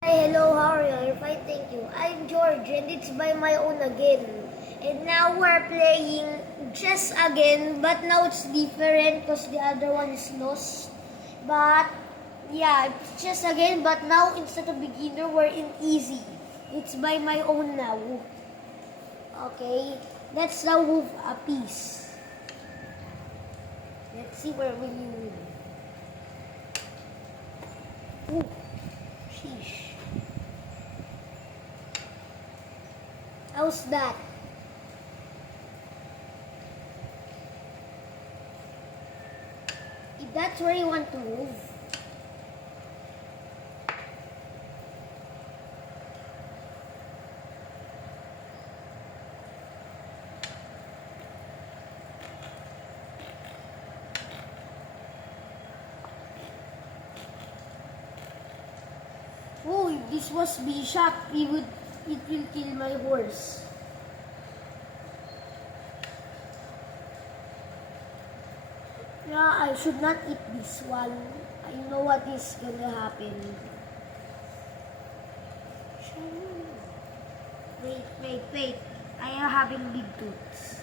Hi, hello, how are you? You're fine, thank you. I'm George, and it's by my own again. And now we're playing chess again, but now it's different because the other one is lost. But yeah, it's chess again, but now instead of beginner, we're in easy. It's by my own now. Okay, let's now move a piece. Let's see where will you win. Ooh, sheesh. How's that? If that's where you want to move. Oh, if this was bishop, it will kill my horse. Yeah, I should not eat this one. I know what is gonna happen. Wait. I am having big toots.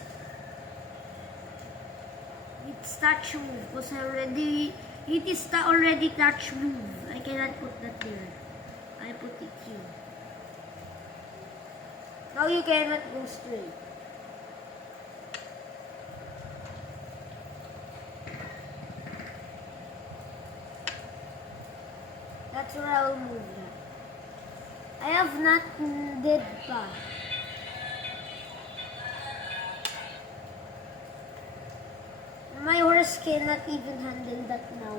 It's touch move because it is already touch move. I cannot put that there. I put it here. Now you cannot go straight. That's where I'll move that. I have not did pa. My horse cannot even handle that now.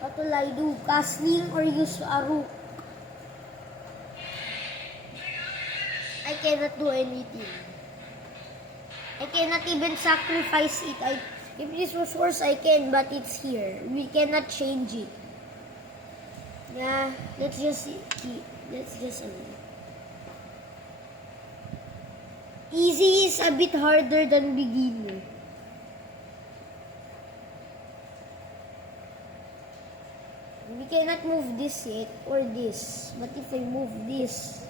What will I do? Castling or use a rook? I cannot do anything. I cannot even sacrifice it. If this was horse, I can, but it's here. We cannot change it. Yeah, let's just easy is a bit harder than beginner. We cannot move this yet or this. But if I move this,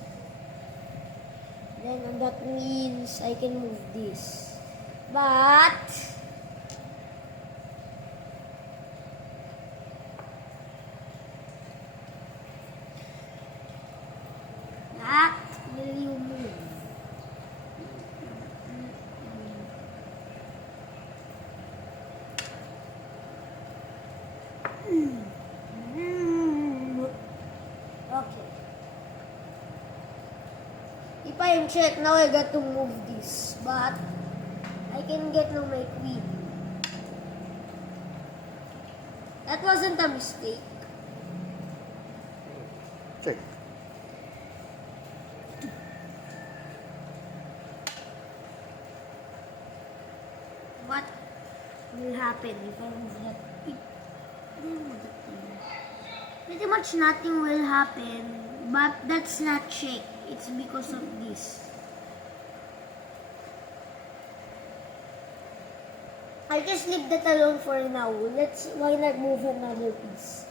then that means I can move this. But that will you move? Okay. If I am check, now I got to move this. But I can get now my queen. That wasn't a mistake. Check. What will happen if I move that? Pretty much nothing will happen, but that's not check. It's because of this. I'll just leave that alone for now. Why not move another piece?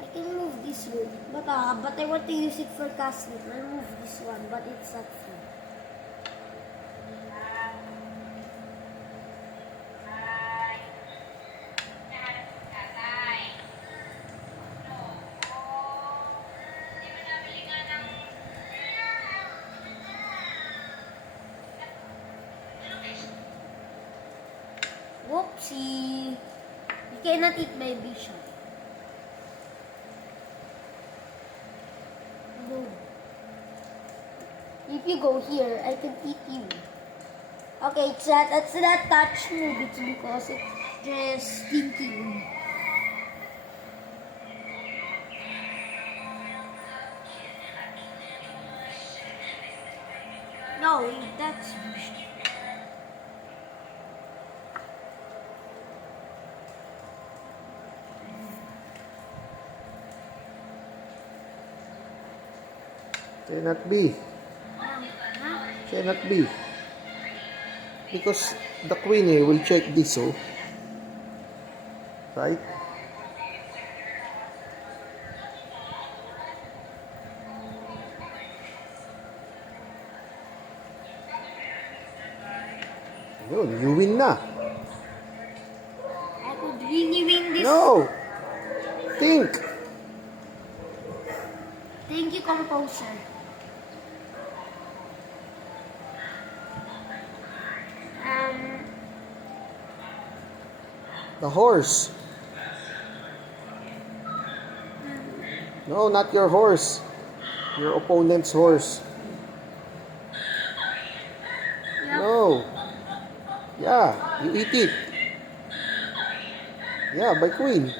I can move this one, but I want to use it for casting. I'll move this one, but it's not free. Whoopsie! You cannot eat my bishop. No. If you go here, I can eat you. Okay, chat, that's not touch move. It's because it's just thinking. No, that's bishop. Cannot be. Cannot be. Because the queen here will check this, oh. Right? Yun, you win na. I could really win this. No! Think! Thank you, composer. The horse. No, not your horse. Your opponent's horse. Yep. No. Yeah, you eat it. Yeah, by queen.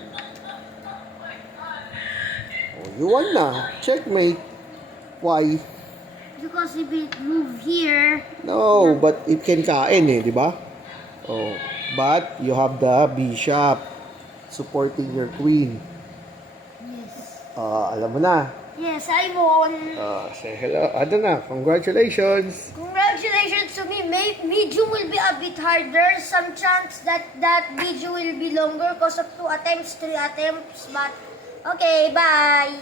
Oh, you won na. Checkmate. Why? Because if it move here, No, but it can kain eh, di ba? Oh, but you have the bishop supporting your queen. yes. Alam mo na. Yes, I won. Say hello. Ano na, congratulations. Congratulations to me. Video will be a bit harder. Some chance that video will be longer because of 2 attempts, 3 attempts. But, okay, bye.